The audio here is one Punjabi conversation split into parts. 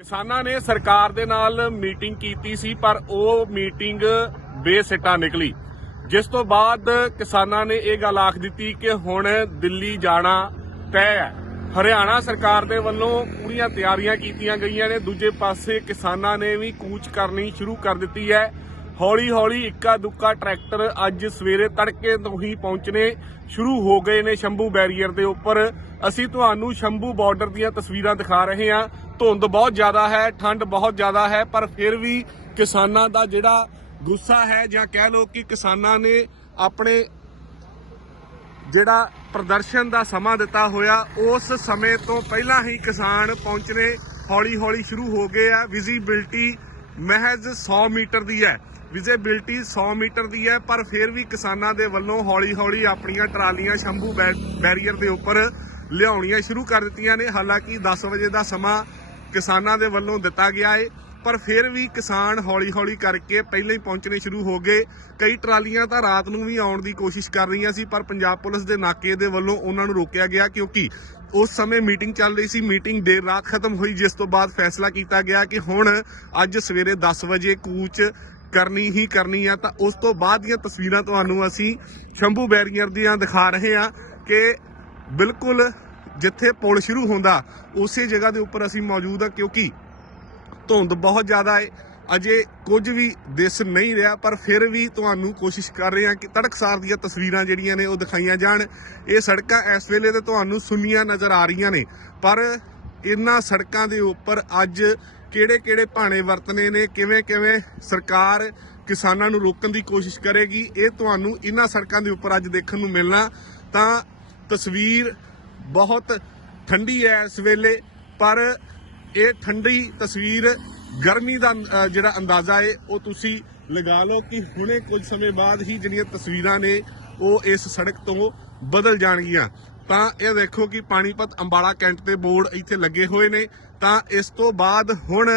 ਕਿਸਾਨਾਂ ਨੇ ਸਰਕਾਰ ਦੇ ਨਾਲ ਮੀਟਿੰਗ ਕੀਤੀ ਸੀ, ਪਰ ਉਹ ਮੀਟਿੰਗ ਬੇਸਿੱਟਾ ਨਿਕਲੀ। ਜਿਸ ਤੋਂ ਬਾਅਦ ਕਿਸਾਨਾਂ ਨੇ ਇਹ ਗੱਲ ਆਖ ਦਿੱਤੀ ਕਿ ਹੁਣ ਦਿੱਲੀ ਜਾਣਾ ਤੈਅ ਹੈ। ਹਰਿਆਣਾ ਸਰਕਾਰ ਦੇ ਵੱਲੋਂ ਪੂਰੀਆਂ ਤਿਆਰੀਆਂ ਕੀਤੀਆਂ ਗਈਆਂ ਨੇ। ਦੂਜੇ ਪਾਸੇ ਕਿਸਾਨਾਂ ਨੇ ਵੀ ਕੂਚ ਕਰਨੀ ਸ਼ੁਰੂ ਕਰ ਦਿੱਤੀ ਹੈ। ਹੌਲੀ ਹੌਲੀ ਇੱਕਾ ਦੁੱਕਾ ਟਰੈਕਟਰ ਅੱਜ ਸਵੇਰੇ ਤੜਕੇ ਤੋਂ ਹੀ ਪਹੁੰਚਣੇ ਸ਼ੁਰੂ ਹੋ ਗਏ ਨੇ ਸ਼ੰਭੂ ਬੈਰੀਅਰ ਦੇ ਉੱਪਰ। ਅਸੀਂ ਤੁਹਾਨੂੰ ਸ਼ੰਭੂ ਬਾਰਡਰ ਦੀਆਂ ਤਸਵੀਰਾਂ ਦਿਖਾ ਰਹੇ ਹਾਂ। ਧੁੰਦ ਬਹੁਤ ਜ਼ਿਆਦਾ ਹੈ, ਠੰਡ ਬਹੁਤ ਜ਼ਿਆਦਾ ਹੈ, ਪਰ ਫਿਰ ਵੀ ਕਿਸਾਨਾਂ ਦਾ ਜਿਹੜਾ ਗੁੱਸਾ ਹੈ ਜਾਂ ਕਹਿ ਲਓ ਕਿ ਕਿਸਾਨਾਂ ਨੇ ਆਪਣੇ ਜਿਹੜਾ ਪ੍ਰਦਰਸ਼ਨ ਦਾ ਸਮਾਂ ਦਿੱਤਾ ਹੋਇਆ, ਉਸ ਸਮੇਂ ਤੋਂ ਪਹਿਲਾਂ ਹੀ ਕਿਸਾਨ ਪਹੁੰਚਣੇ ਹੌਲੀ-ਹੌਲੀ ਸ਼ੁਰੂ ਹੋ ਗਏ ਆ। ਵਿਜ਼ਿਬਿਲਟੀ ਮਹਿਜ਼ 100 ਮੀਟਰ ਦੀ ਹੈ। ਵਿਜ਼ਿਬਿਲਟੀ 100 ਮੀਟਰ ਦੀ ਹੈ, ਪਰ ਫਿਰ ਵੀ ਕਿਸਾਨਾਂ ਦੇ ਵੱਲੋਂ ਹੌਲੀ-ਹੌਲੀ ਆਪਣੀਆਂ ਟਰਾਲੀਆਂ, ਸ਼ੰਭੂ ਬੈ- ਬੈਰੀਅਰ ਦੇ ਉੱਪਰ ਲਿਆਉਣੀਆਂ ਸ਼ੁਰੂ ਕਰ ਦਿੱਤੀਆਂ ਨੇ। ਹਾਲਾਂਕਿ 10 ਵਜੇ ਦਾ ਸਮਾਂ ਕਿਸਾਨਾਂ ਦੇ ਵੱਲੋਂ ਦਿੱਤਾ ਗਿਆ ਹੈ ਪਰ ਫਿਰ ਵੀ ਕਿਸਾਨ ਹੌਲੀ-ਹੌਲੀ ਕਰਕੇ ਪਹਿਲਾਂ ਹੀ ਪਹੁੰਚਣੇ ਸ਼ੁਰੂ ਹੋ ਗਏ। ਕਈ ਟਰਾਲੀਆਂ ਤਾਂ ਰਾਤ ਨੂੰ ਵੀ ਆਉਣ ਦੀ ਕੋਸ਼ਿਸ਼ ਕਰ ਰਹੀਆਂ ਸੀ, ਪਰ ਪੰਜਾਬ ਪੁਲਿਸ ਦੇ ਨਾਕੇ ਦੇ ਵੱਲੋਂ ਉਹਨਾਂ ਨੂੰ ਰੋਕਿਆ ਗਿਆ ਕਿਉਂਕਿ ਉਸ ਸਮੇਂ ਮੀਟਿੰਗ ਚੱਲ ਰਹੀ ਸੀ, ਮੀਟਿੰਗ ਦੇਰ ਰਾਤ ਖਤਮ ਹੋਈ, ਜਿਸ ਤੋਂ ਬਾਅਦ ਫੈਸਲਾ ਕੀਤਾ ਗਿਆ ਕਿ ਹੁਣ ਅੱਜ ਸਵੇਰੇ 10 ਵਜੇ ਕੂਚ ਕਰਨੀ ਹੀ ਕਰਨੀ ਆ। ਤਾਂ ਉਸ ਤੋਂ ਬਾਅਦ ਦੀਆਂ ਤਸਵੀਰਾਂ ਤੁਹਾਨੂੰ ਅਸੀਂ ਸ਼ੰਭੂ ਬੈਰੀਅਰ ਦੀਆਂ ਦਿਖਾ ਰਹੇ ਹਾਂ ਕਿ ਬਿਲਕੁਲ ਜਿੱਥੇ ਪੁਲ ਸ਼ੁਰੂ ਹੁੰਦਾ, ਉਸੇ ਜਗ੍ਹਾ ਦੇ ਉੱਪਰ ਅਸੀਂ ਮੌਜੂਦ ਆ ਕਿਉਂਕਿ ਧੁੰਦ ਬਹੁਤ ਜ਼ਿਆਦਾ ਹੈ। ਅਜੇ ਕੁਝ ਵੀ ਦਿਸ ਨਹੀਂ ਰਿਹਾ, ਪਰ ਫਿਰ ਵੀ ਤੁਹਾਨੂੰ ਕੋਸ਼ਿਸ਼ ਕਰ ਰਹੇ ਹਾਂ ਕਿ ਤੜਕਸਾਰ ਦੀਆਂ ਤਸਵੀਰਾਂ ਜਿਹੜੀਆਂ ਨੇ ਉਹ ਦਿਖਾਈਆਂ ਜਾਣ। ਇਹ ਸੜਕਾਂ ਇਸ ਵੇਲੇ ਤੇ ਤੁਹਾਨੂੰ ਸੁੰਨੀਆਂ ਨਜ਼ਰ ਆ ਰਹੀਆਂ ਨੇ, ਪਰ ਇਹਨਾਂ ਸੜਕਾਂ ਦੇ ਉੱਪਰ ਅੱਜ ਕਿਹੜੇ-ਕਿਹੜੇ ਭਾਣੇ ਵਰਤਨੇ ਨੇ, ਕਿਵੇਂ-ਕਿਵੇਂ ਸਰਕਾਰ ਕਿਸਾਨਾਂ ਨੂੰ ਰੋਕਣ ਦੀ ਕੋਸ਼ਿਸ਼ ਕਰੇਗੀ, ਇਹ ਤੁਹਾਨੂੰ ਇਹਨਾਂ ਸੜਕਾਂ ਦੇ ਉੱਪਰ ਅੱਜ ਦੇਖਣ ਨੂੰ ਮਿਲਣਾ। ਤਾਂ ਤਸਵੀਰ ਬਹੁਤ ਠੰਡੀ ਹੈ ਇਸ ਵੇਲੇ, ਪਰ ਇਹ ਠੰਡੀ ਤਸਵੀਰ ਗਰਮੀ ਦਾ ਜਿਹੜਾ ਅੰਦਾਜ਼ਾ ਹੈ, ਉਹ ਤੁਸੀਂ ਲਗਾ ਲਓ ਕਿ ਹੁਣੇ ਕੁਝ ਸਮੇਂ ਬਾਅਦ ਹੀ ਜਿਹੜੀਆਂ ਤਸਵੀਰਾਂ ਨੇ, ਉਹ ਇਸ ਸੜਕ ਤੋਂ ਬਦਲ ਜਾਣਗੀਆਂ। ਤਾਂ ਇਹ ਦੇਖੋ ਕਿ ਪਾਣੀਪਤ ਅੰਬਾਲਾ ਕੈਂਟ ਦੇ ਬੋਰਡ ਇੱਥੇ ਲੱਗੇ ਹੋਏ ਨੇ। ਤਾਂ ਇਸ ਤੋਂ ਬਾਅਦ ਹੁਣ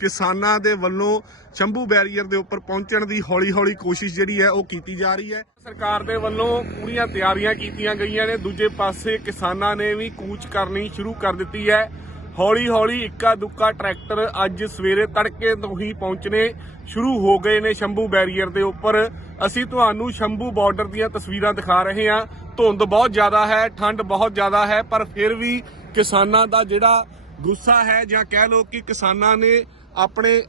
ਕਿਸਾਨਾਂ ਦੇ ਵੱਲੋਂ ਸ਼ੰਭੂ ਬੈਰੀਅਰ ਦੇ ਉੱਪਰ ਪਹੁੰਚਣ ਦੀ ਹੌਲੀ-ਹੌਲੀ ਕੋਸ਼ਿਸ਼ ਜਿਹੜੀ ਹੈ ਉਹ ਕੀਤੀ ਜਾ ਰਹੀ ਹੈ। ਸਰਕਾਰ ਦੇ ਵੱਲੋਂ ਪੂਰੀਆਂ ਤਿਆਰੀਆਂ ਕੀਤੀਆਂ ਗਈਆਂ ਨੇ। ਦੂਜੇ ਪਾਸੇ ਕਿਸਾਨਾਂ ਨੇ ਵੀ ਕੂਚ ਕਰਨੀ ਸ਼ੁਰੂ ਕਰ ਦਿੱਤੀ ਹੈ। ਹੌਲੀ-ਹੌਲੀ ਇੱਕਾ ਦੁੱਕਾ ਟਰੈਕਟਰ ਅੱਜ ਸਵੇਰੇ ਤੜਕੇ ਤੋਂ ਹੀ ਪਹੁੰਚਣੇ ਸ਼ੁਰੂ ਹੋ ਗਏ ਨੇ ਸ਼ੰਭੂ ਬੈਰੀਅਰ ਦੇ ਉੱਪਰ। ਅਸੀਂ ਤੁਹਾਨੂੰ ਸ਼ੰਭੂ ਬਾਰਡਰ ਦੀਆਂ ਤਸਵੀਰਾਂ ਦਿਖਾ ਰਹੇ ਹਾਂ। ਧੁੰਦ ਬਹੁਤ ਜ਼ਿਆਦਾ ਹੈ, ਠੰਡ ਬਹੁਤ ਜ਼ਿਆਦਾ ਹੈ, ਪਰ ਫਿਰ ਵੀ ਕਿਸਾਨਾਂ ਦਾ ਜਿਹੜਾ ਗੁੱਸਾ ਹੈ ਜਾਂ ਕਹਿ ਲਓ ਕਿ ਕਿਸਾਨਾਂ ਨੇ ਆਪਣੇ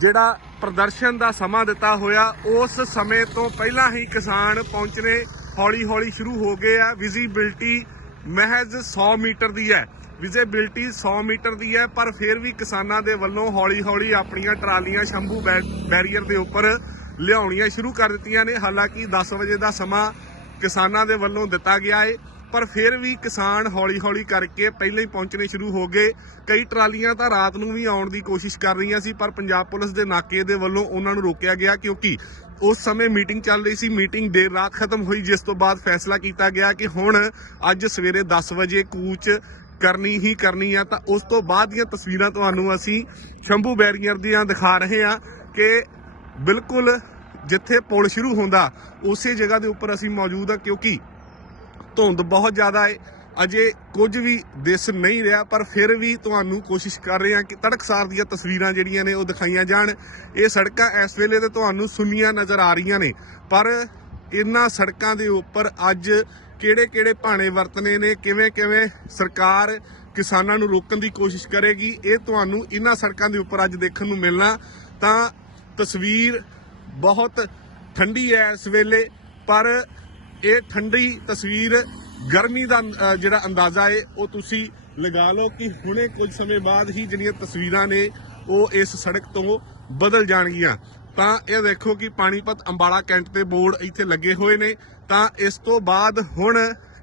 ਜਿਹੜਾ ਪ੍ਰਦਰਸ਼ਨ ਦਾ ਸਮਾਂ ਦਿੱਤਾ ਹੋਇਆ, ਉਸ ਸਮੇਂ ਤੋਂ ਪਹਿਲਾਂ ਹੀ ਕਿਸਾਨ ਪਹੁੰਚਣੇ ਹੌਲੀ-ਹੌਲੀ ਸ਼ੁਰੂ ਹੋ ਗਏ ਆ। ਵਿਜ਼ਿਬਿਲਟੀ ਮਹਿਜ਼ 100 ਮੀਟਰ ਦੀ ਹੈ। ਵਿਜ਼ਿਬਿਲਟੀ 100 ਮੀਟਰ ਦੀ ਹੈ, ਪਰ ਫਿਰ ਵੀ ਕਿਸਾਨਾਂ ਦੇ ਵੱਲੋਂ ਹੌਲੀ-ਹੌਲੀ ਆਪਣੀਆਂ ਟਰਾਲੀਆਂ, ਸ਼ੰਭੂ ਬੈ- ਬੈਰੀਅਰ ਦੇ ਉੱਪਰ ਲਿਆਉਣੀਆਂ ਸ਼ੁਰੂ ਕਰ ਦਿੱਤੀਆਂ ਨੇ। ਹਾਲਾਂਕਿ 10 ਵਜੇ ਦਾ ਸਮਾਂ ਕਿਸਾਨਾਂ ਦੇ ਵੱਲੋਂ ਦਿੱਤਾ ਗਿਆ ਹੈ ਪਰ ਫਿਰ ਵੀ ਕਿਸਾਨ ਹੌਲੀ-ਹੌਲੀ ਕਰਕੇ ਪਹਿਲਾਂ ਹੀ ਪਹੁੰਚਣੇ ਸ਼ੁਰੂ ਹੋ ਗਏ। ਕਈ ਟਰਾਲੀਆਂ ਤਾਂ ਰਾਤ ਨੂੰ ਵੀ ਆਉਣ ਦੀ ਕੋਸ਼ਿਸ਼ ਕਰ ਰਹੀਆਂ ਸੀ, ਪਰ ਪੰਜਾਬ ਪੁਲਿਸ ਦੇ ਨਾਕੇ ਦੇ ਵੱਲੋਂ ਉਹਨਾਂ ਨੂੰ ਰੋਕਿਆ ਗਿਆ ਕਿਉਂਕਿ ਉਸ ਸਮੇਂ ਮੀਟਿੰਗ ਚੱਲ ਰਹੀ ਸੀ। ਮੀਟਿੰਗ ਦੇਰ ਰਾਤ ਖਤਮ ਹੋਈ, ਜਿਸ ਤੋਂ ਬਾਅਦ ਫੈਸਲਾ ਕੀਤਾ ਗਿਆ ਕਿ ਹੁਣ ਅੱਜ ਸਵੇਰੇ 10 ਵਜੇ ਕੂਚ ਕਰਨੀ ਹੀ ਕਰਨੀ ਆ। ਤਾਂ ਉਸ ਤੋਂ ਬਾਅਦ ਦੀਆਂ ਤਸਵੀਰਾਂ ਤੁਹਾਨੂੰ ਅਸੀਂ ਸ਼ੰਭੂ ਬੈਰੀਅਰ ਦੀਆਂ ਦਿਖਾ ਰਹੇ ਹਾਂ ਕਿ ਬਿਲਕੁਲ ਜਿੱਥੇ ਪੁਲ ਸ਼ੁਰੂ ਹੁੰਦਾ, ਉਸੇ ਜਗ੍ਹਾ ਦੇ ਉੱਪਰ ਅਸੀਂ ਮੌਜੂਦ ਆ ਕਿਉਂਕਿ ਧੁੰਦ ਬਹੁਤ ਜ਼ਿਆਦਾ ਹੈ ਅਜੇ ਕੁਝ ਵੀ ਦਿਸ ਨਹੀਂ ਰਿਹਾ, ਪਰ ਫਿਰ ਵੀ ਤੁਹਾਨੂੰ ਕੋਸ਼ਿਸ਼ ਕਰ ਰਹੇ ਹਾਂ ਕਿ ਤੜਕਸਾਰ ਦੀਆਂ ਤਸਵੀਰਾਂ ਜਿਹੜੀਆਂ ਨੇ ਉਹ ਦਿਖਾਈਆਂ ਜਾਣ। ਇਹ ਸੜਕਾਂ ਇਸ ਵੇਲੇ ਤੇ ਤੁਹਾਨੂੰ ਸੁੰਨੀਆਂ ਨਜ਼ਰ ਆ ਰਹੀਆਂ ਨੇ। ਪਰ ਇਹਨਾਂ ਸੜਕਾਂ ਦੇ ਉੱਪਰ ਅੱਜ ਕਿਹੜੇ-ਕਿਹੜੇ ਭਾਣੇ ਵਰਤਨੇ ਨੇ, ਕਿਵੇਂ-ਕਿਵੇਂ ਸਰਕਾਰ ਕਿਸਾਨਾਂ ਨੂੰ ਰੋਕਣ ਦੀ ਕੋਸ਼ਿਸ਼ ਕਰੇਗੀ, ਇਹ ਤੁਹਾਨੂੰ ਇਹਨਾਂ ਸੜਕਾਂ ਦੇ ਉੱਪਰ ਅੱਜ ਦੇਖਣ ਨੂੰ ਮਿਲਣਾ। ਤਾਂ ਤਸਵੀਰ ਬਹੁਤ ਠੰਡੀ ਹੈ ਇਸ ਵੇਲੇ, ਪਰ ਇਹ ਠੰਡੀ ਤਸਵੀਰ, ਗਰਮੀ ਦਾ ਜਿਹੜਾ ਅੰਦਾਜ਼ਾ ਹੈ ਉਹ ਤੁਸੀਂ ਲਗਾ ਲਓ ਕਿ ਹੁਣੇ ਕੁਝ ਸਮੇਂ ਬਾਅਦ ਹੀ ਜਿਹੜੀਆਂ ਤਸਵੀਰਾਂ ਨੇ, ਉਹ ਇਸ ਸੜਕ ਤੋਂ ਬਦਲ ਜਾਣਗੀਆਂ। ਤਾਂ ਇਹ ਦੇਖੋ ਕਿ ਪਾਣੀਪਤ ਅੰਬਾਲਾ ਕੈਂਟ 'ਤੇ ਬੋਰਡ ਇੱਥੇ ਲੱਗੇ ਹੋਏ ਨੇ। ਤਾਂ ਇਸ ਤੋਂ ਬਾਅਦ ਹੁਣ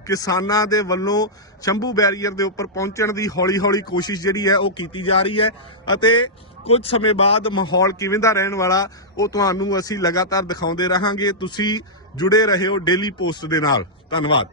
ਕਿਸਾਨਾਂ ਦੇ ਵੱਲੋਂ ਸ਼ੰਭੂ ਬੈਰੀਅਰ ਦੇ ਉੱਪਰ ਪਹੁੰਚਣ ਦੀ ਹੌਲੀ-ਹੌਲੀ ਕੋਸ਼ਿਸ਼ ਜਿਹੜੀ ਹੈ, ਉਹ ਕੀਤੀ ਜਾ ਰਹੀ ਹੈ। ਅਤੇ ਕੁਝ ਸਮੇਂ ਬਾਅਦ ਮਾਹੌਲ ਕਿਵੇਂ ਦਾ ਰਹਿਣ ਵਾਲਾ, ਉਹ ਤੁਹਾਨੂੰ ਅਸੀਂ ਲਗਾਤਾਰ ਦਿਖਾਉਂਦੇ ਰਹਾਂਗੇ। ਤੁਸੀਂ ਜੁੜੇ ਰਹੋ ਡੇਲੀ ਪੋਸਟ ਦੇ ਨਾਲ। ਧੰਨਵਾਦ।